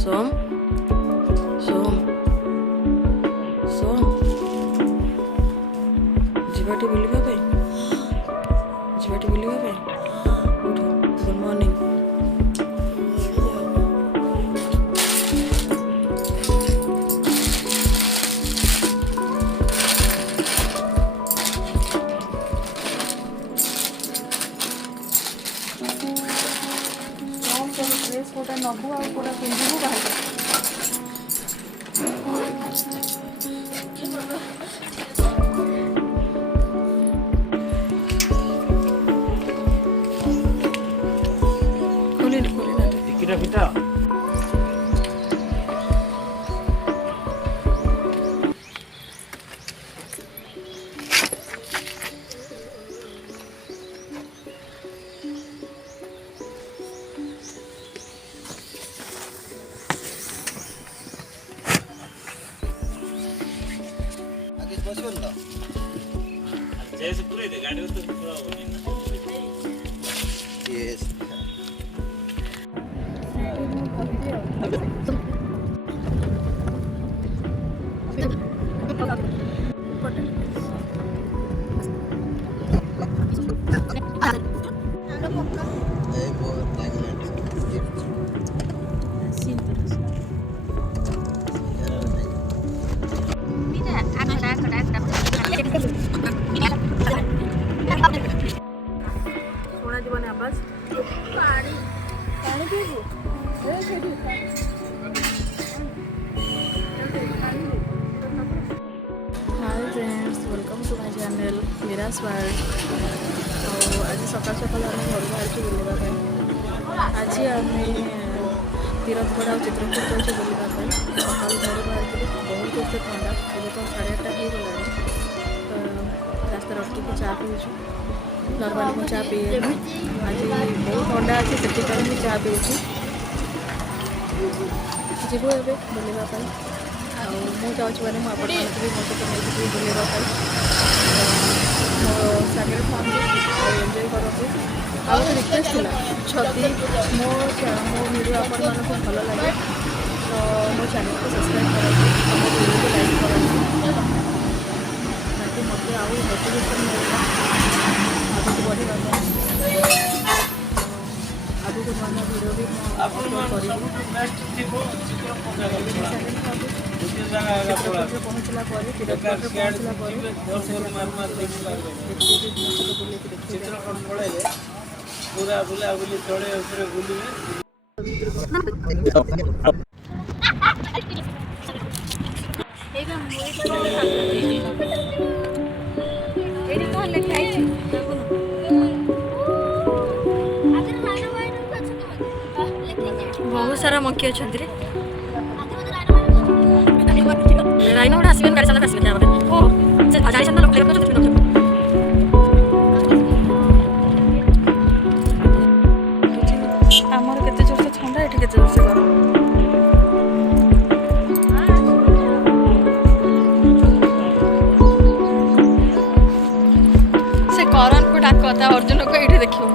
सोम सोम सोम जीवाटी बुलिबा पे जीवाटी बुलिबा पे उठ गुड मॉर्निंग ड्रेस कोटा नबू आ कोटा पिंधिबू बाहर Kita kita. आगे बसून ना जैसे पूरे दे गाड़ी तो पूरा हो गया यस ଶୁଣା ଯିବନି ଆବାଜ ପାଣି ପାଣି ପିଇବୁ hi friends welcome to my channel Miras world. ଆଉ ଆଜି ସକାଳୁ ସକାଳୁ ଆମେ ଘରୁ ବାହାରିଛୁ ବୁଲିବା ପାଇଁ। ଆଜି ଆମେ ତୀରଥଗଡ଼ ଆଉ ଚିତ୍ରକୂଟ ଯାଉଛୁ ବୁଲିବା ପାଇଁ। ସକାଳୁ ଘରୁ ବାହାରିଥିଲି ବହୁତ ଏତେ ଥଣ୍ଡା, ଏବେ ତ 8:30 ହେଇଗଲାଣି। ତ ରାସ୍ତାରେ ଅଟକିକି ଚା ପିଉଛୁ। ନର୍ମାଲି ମୁଁ ଚା ପିଏନି, ଆଜି ବହୁତ ଥଣ୍ଡା ଅଛି ସେଥିପାଇଁ ମୁଁ ଚା ପିଉଛି। ଯିବୁ ଏବେ ବୁଲିବା ପାଇଁ। ଆଉ ମୁଁ ଯାଉଛି ମାନେ ମୁଁ ଆପଣମାନଙ୍କୁ ବି ମୋ ସହିତ ନେଇକି ଯିବି ବୁଲିବା ପାଇଁ। ମୋ ସାଙ୍ଗରେ ଥାଆନ୍ତୁ ଆଉ ଏନ୍ଜୟ କରନ୍ତୁ। ଆଉ ଗୋଟେ ରିକ୍ୱେଷ୍ଟ ଥିଲା, ଯଦି ମୋ ଭିଡ଼ିଓ ଆପଣମାନଙ୍କୁ ଭଲ ଲାଗେ ତ ମୋ ଚ୍ୟାନେଲକୁ ସବସ୍କ୍ରାଇବ୍ କରନ୍ତୁ, ମୋ ଭିଡ଼ିଓକୁ ଲାଇକ୍ କରନ୍ତୁ, ତାକି ମୋତେ ଆଉ ମୋଟିଭେସନ୍ ମିଳିବ ଆଗକୁ ବଢ଼ିବା ପାଇଁ। ଆଗକୁ ନୂଆ ନୂଆ ଭିଡ଼ିଓ ବି ମୁଁ ଅପଲୋଡ଼ କରିବି। ଚିତ୍ରକୂଟରେ ପହଞ୍ଚିଲା ପରେ ତୀରଥଗଡ଼ରେ ପହଞ୍ଚିଲା ପରେ ଚିତ୍ରକୂଟ ପଳେଇଲେ ପୁରା ବୁଲାବୁଲି ତଳେ ଉପରେ ବୁଲିବେ। ଏଇଠି କ'ଣ ଲେଖା ହେଇଛି? ବହୁତ ସାରା ମଙ୍କି ଅଛନ୍ତି ରେ। ରାଇନ ଗୋଟେ ଆସିବେନି, ଗାଡ଼ି ଚାଲକ ଆସିବେନି। ଓ ସେ ଜାଣିଛନ୍ତି ନା ଲୋକ ଲେଖା ଅଛନ୍ତି। ଆମର କେତେ ଜୋରସେ ଥଣ୍ଡା, ଏଠି କେତେ ଜୋରସେ ଗରମ। ସେ କରଣକୁ ଡାକ, ତା ଅର୍ଜୁନକୁ ଏଇଠି ଦେଖିବ।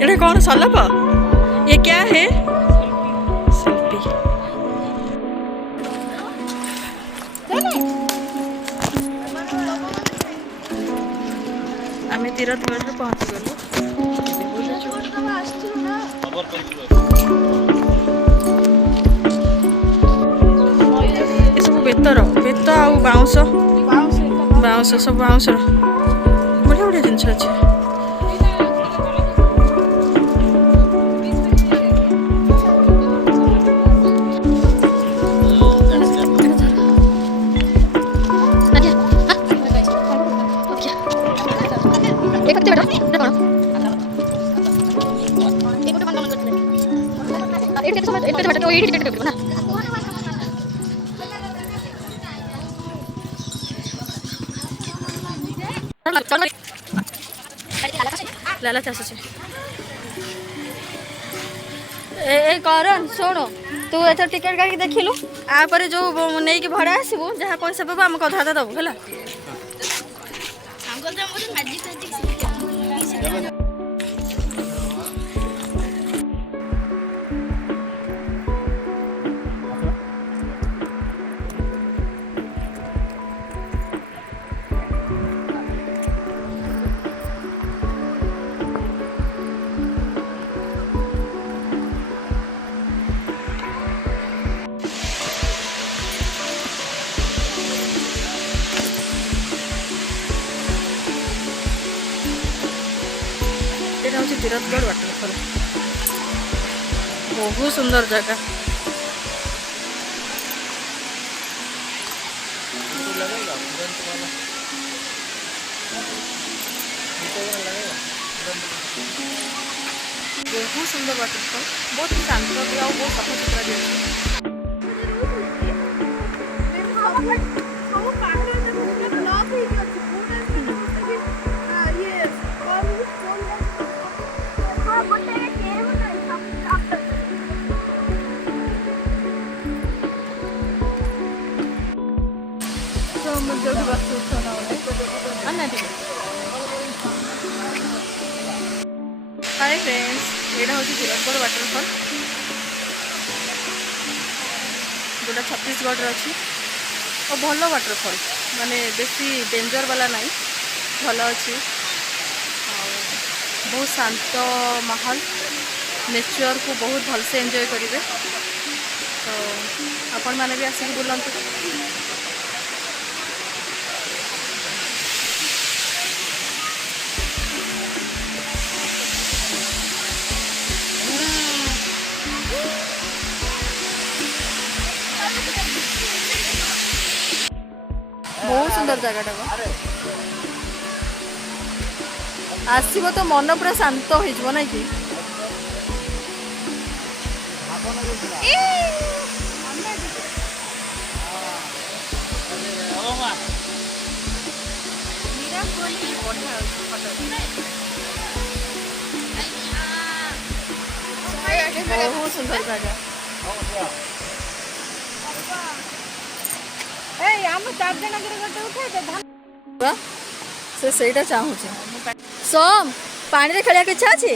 ये कौन सलप? ये क्या है? सेल्फी। आमे तीरथगढ़ पहुंची गलु। ये सब बेतर बेत आउ बाउंस बाउंस सब बाउंस बढ़िया बढ़िया जिनस अच्छे। लालच आस ए करण शुण तू एथर टिकेट काटिक देखिलु आपर जो नहीं कि भड़ा आसबू जहाँ पैसा पाबू आम कथा दबू है এটা হচ্ছে তিরথগড় ওয়াটারফল, বহু সুন্দর জায়গা। ବହୁ ସୁନ୍ଦର ୱାଟରଫଲ୍, ବହୁତ ଶାନ୍ତ ବି ଆଉ ବହୁତ ସଫାସୁତୁରା ବି ଅଛି। ଯୋଉଠି ବସି ଉଠନା ନା ଟିକେ। ହାଇ ଫ୍ରେଣ୍ଡସ୍, ଏଇଟା ହେଉଛି ତିରଥଗଡ଼ ୱାଟରଫଲ୍, ଯେଉଁଟା ଛତିଶଗଡ଼ରେ ଅଛି। ଆଉ ଭଲ ୱାଟରଫଲ୍, ମାନେ ବେଶୀ ଡେଞ୍ଜର ବାଲା ନାହିଁ, ଭଲ ଅଛି। ଆଉ ବହୁତ ଶାନ୍ତ ମାହୋଲ, ନେଚର୍କୁ ବହୁତ ଭଲସେ ଏନ୍ଜୟ କରିବେ। ତ ଆପଣମାନେ ବି ଆସିକି ବୁଲନ୍ତୁ। ବହୁତ ସୁନ୍ଦର ଜାଗାଟା, ଆସିବ ତ ମନ ପୁରା ଶାନ୍ତ ହେଇଯିବ ନାଇଁ କି? ବହୁତ ସୁନ୍ଦର ଜାଗା। ସେ ସେଇଟା ଚାହୁଁଛି। ସୋମ, ପାଣିରେ ଖେଳିବାକୁ ଇଚ୍ଛା ଅଛି?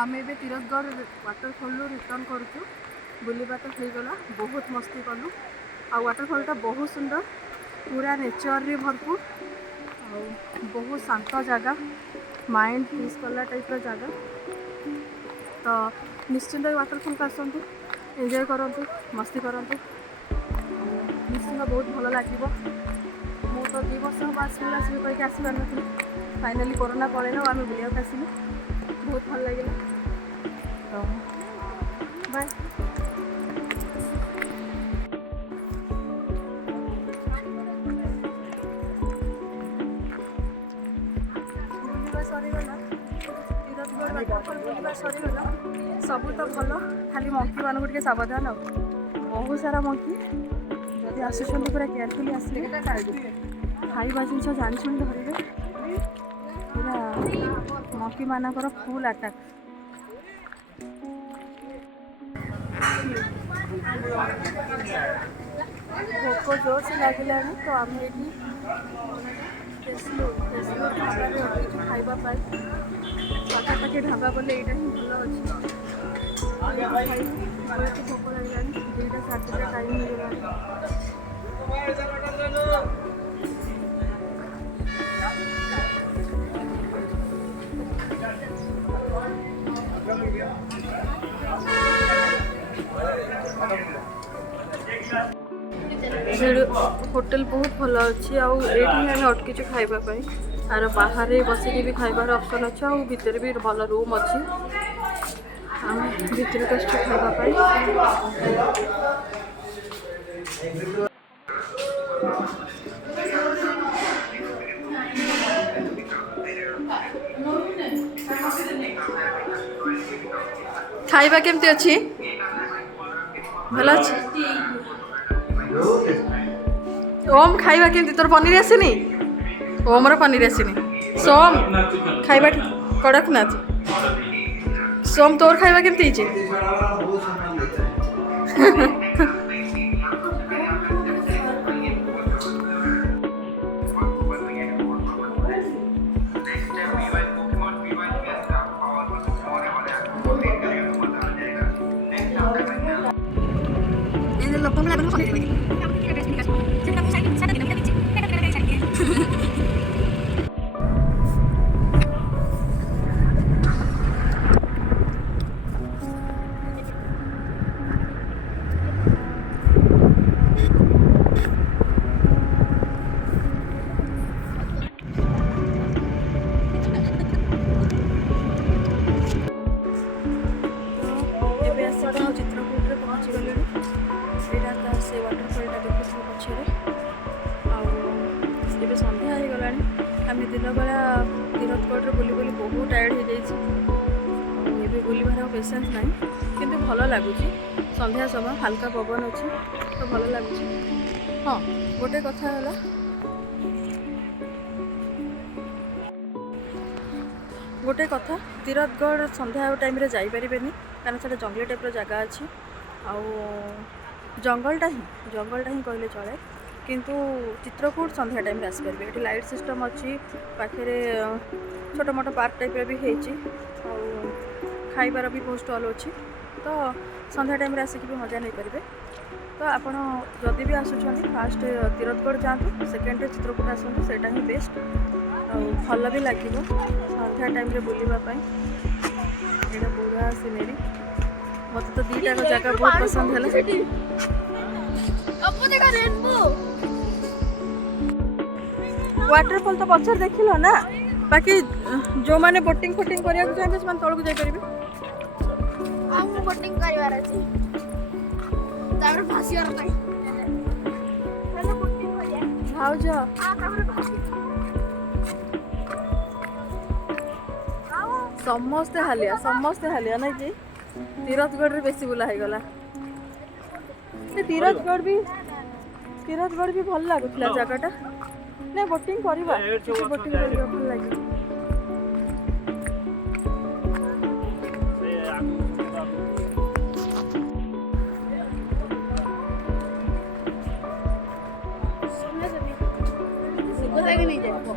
आमे भी तिरथगढ़ वाटरफॉल रिटर्न करूँ। बुलवा तो होगला, बहुत मस्ती कलु। आ वाटरफॉलटा बहुत सुंदर, पूरा नेचर रे भरपूर, बहुत शांत जगह, माइंड पीस कला टाइप जगह। तो निश्चिंत वाटरफॉल को आसतु, एंजॉय करतु, मस्ती करतु, निश्चिंत बहुत भल लगे। मु तो 2 वर्ष हम आसबी करके आसपार नी, फाइनाली कोरोना पड़ेगा, आम बुलाक आसलु, बहुत भल लगे। तो बाय। सरीगला सब तो भल, खाली मंकी मान को सावधान। बहुत सारा मंकी जब आसुँच पूरा केयरफुली आसले खाଇବା ଜିନିଷ ଜାଣି ଶୁଣି ଧରିବେ। पूरा मंकी मानकर फुल अटैक। भोक जोर से लगे तो आम ये ढाबे खावाई पाखापाखि ढाबा बोले यहाँ ही भल अच्छे। भोक लगे 2टा 2:30 टाइम हो गला। होटेल बहुत भल अच्छी, आम अटकीचु खावाई। आर बाहर बसिक भी खाइबार ऑप्शन अच्छे, और भितर भी भल रूम अच्छी। आम भितर खाइबा खाइबा केमती अच्छी भल अच्छी ओम खाइबा केमती तोर पनीर आसीनी ओमर पनीर आसीनी सोम खाइबा कड़कनाथ सोम तोर खाइबा केमती बहुत सामान लेते हैं चित्रकूट पहुँची गले यहाँ से वाटरफलटा देखुଛୁ पछे आबे सन्ध्या हो गला आम दिन बेला तीरथगढ़ बुली बुली बहुत टायर्ड हो जाए बुलबार पेसेंस ना कि भल लगुच सन्ध्या समय हल्का पवन अच्छी तो भल लगुच हाँ गोटे कथा है गोटे कथा तीरथगढ़ सन्ध्या टाइम जापर कारण से जंगली टाइप जगह अच्छी जंगलटा ही कहले चले किंतु चित्रकूट सन्ध्या टाइम आसपारे ये लाइट सिस्टम अच्छी पाखे छोट मोट पार्क टाइप भी हो खाइबार भी बहुत स्टॉल अच्छी तो सन्ध्या टाइम आसिक भी मजा नहीं पारे तो आपड़ जदि भी आसुँच फास्ट तीरथगढ़ जातु सेकेंड चित्रकूट आसतु से ही बेस्ट भल भी लगे सन्ध्या टाइम बुलवाई यहाँ पूरा सीनेरी मत तो दीटा जगह बहुत पसंद है वाटरफॉल तो पचर देख लो ना बाकी जो मैंने बोटिंग फोटिंग करने चाहिए से तौक जापर बोटिंग कर भाज समस्ते हालिया ना कि तीरथगढ़ बेसी बुला हो गला तीरथगढ़ भी भल लगुला जगहटा नहीं बोटिंग करवा बोटिंग करवा भल लगे नहीं जाए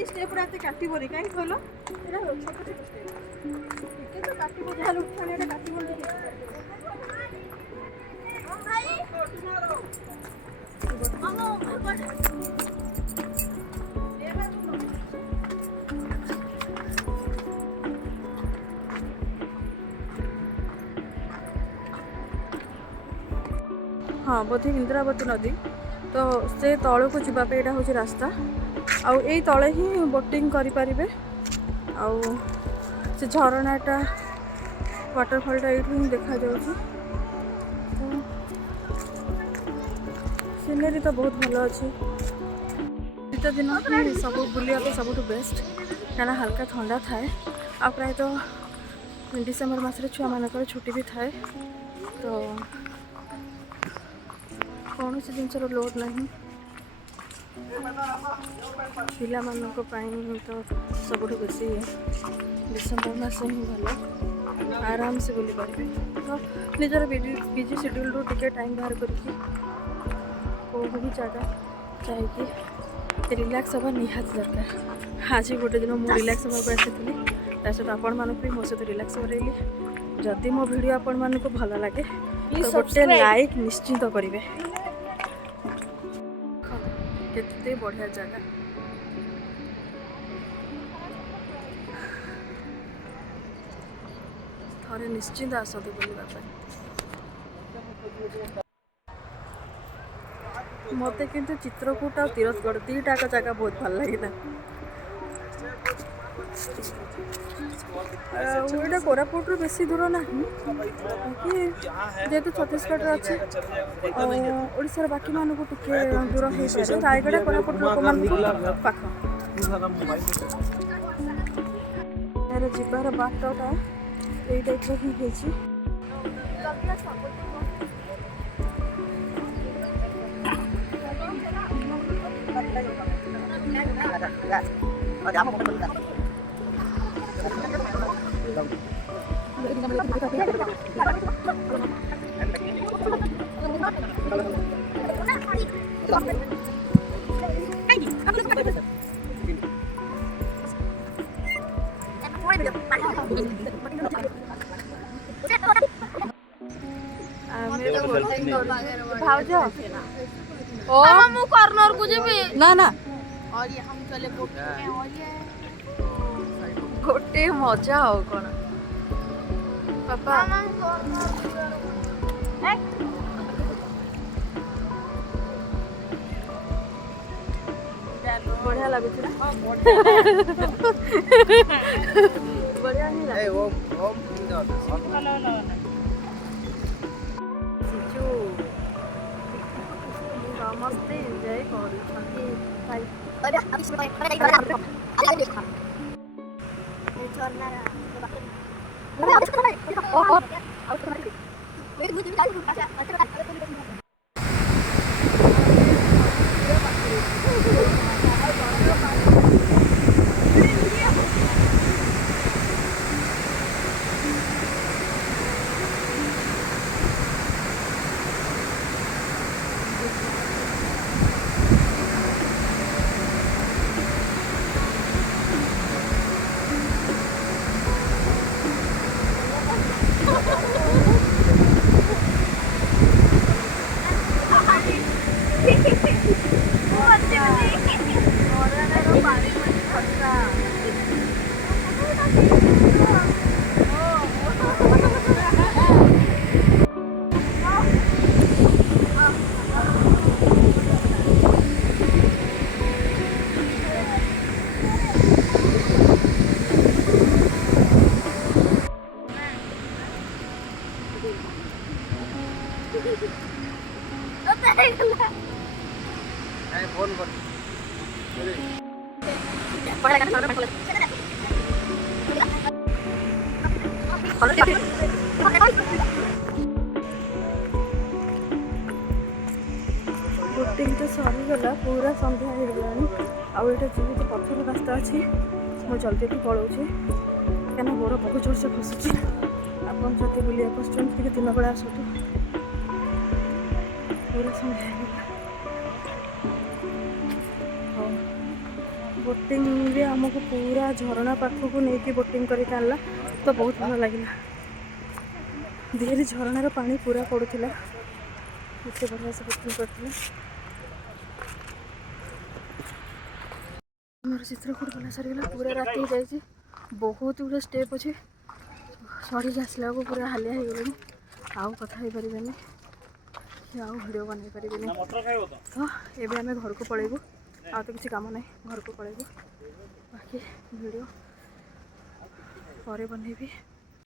स्टेप काटबनी कहीं कहल छोटे काटब जहाँ उठाने काटबनी हाँ बोधे इंद्रावती नदी तो से तल को जावाई यहाँ हूँ रास्ता आउ यही तले ही बोटिंग करें आउ से झरनाटा वाटरफॉलटा ये ही देखा जाऊँ सीनेरी तो बहुत भल अच्छे शीत दिन सब बुलाया सब बेस्ट क्या हल्का ठंडा थाए आ प्राय तो डिसेम्बर मसरे छुआ मानकर छुट्टी भी थाए तो कौन सी जिनसर लोड नहीं पिला तो सब बेसी डिसेम्बर मस ही भल आराम से बुली पारे तो निजर बिजी शेड्यूल रू टिके टाइम बाहर करके कौ भी जगह चाहिए रिलैक्स हवा निहाती दरकार आज गोटे दिन मुझे रिलैक्स हवा आसी सहित आपण मानक भी मो सहित रिलैक्स करेली जदि मो वीडियो आपण मानक भल लगे तो गोटे लाइक निश्चिंत करेंगे केते बढ़िया जगह ଥରେ ନିଶ୍ଚିନ୍ତ ଆସନ୍ତୁ ବୁଲିବା ପାଇଁ। ମୋତେ କିନ୍ତୁ ଚିତ୍ରକୂଟ ଆଉ ତିରଥଗଡ଼ ଦୁଇଟାକ ଜାଗା ବହୁତ ଭଲ ଲାଗିଲା। ଏଇଟା କୋରାପୁଟରୁ ବେଶୀ ଦୂର ନାହିଁ, ବାକି ଯେହେତୁ ଛତିଶଗଡ଼ରେ ଅଛି ଆଉ ଓଡ଼ିଶାର ବାକିମାନଙ୍କୁ ଟିକେ ଦୂର ହେଇପାରେ। ରାୟଗଡ଼ା କୋରାପୁଟ ଲୋକମାନଙ୍କୁ ପାଖ। ଏହାର ଯିବାର ବାଟଟା ଏଇ ଟାଇପ୍ର ହିଁ ହେଇଛି। ଭାଉଜ ଓ ମୁଁ କର୍ଣ୍ଣରକୁ ଯିବି ନା ନା ଗୋଟେ ମଜା ଆଉ କଣ ବାପା ବଢିଆ ଲାଗୁଛି ନା ବଢିଆ ହିଁ ସମସ୍ତେ ଏନ୍ଜୟ କରୁଛନ୍ତି बोटिंग तो सरीगला पूरा संध्या हो गलानी आउ एटा जेहेतु पत्थर रास्ता अच्छी मु जल्दी पलाऊँगी क्या गोड़ बहुत जोर से खसुची आपन जब बुलिया पसंद दिन बेला आसतु पूरा संध्या हाँ बोटिंग रे आमको पूरा झरणा पाखक नहीं बोटिंग करके आनला तो बहुत भल लगे धीरे झरणार पानी पूरा पड़ूला एत बढ़िया से बोटिंग करते मोर चित्रकूट गला सरीगला पूरा राति जाइए बहुत गुड़े स्टेप अच्छे चढ़ी आसला को पूरा हालिया हो गले आउ कथा हो पारे आउ भिडियो बन पारे तो ये आम घर को पलैबू आ तो किसी काम ना घर को पलैबू बाकी भिडियो पर बनैबी।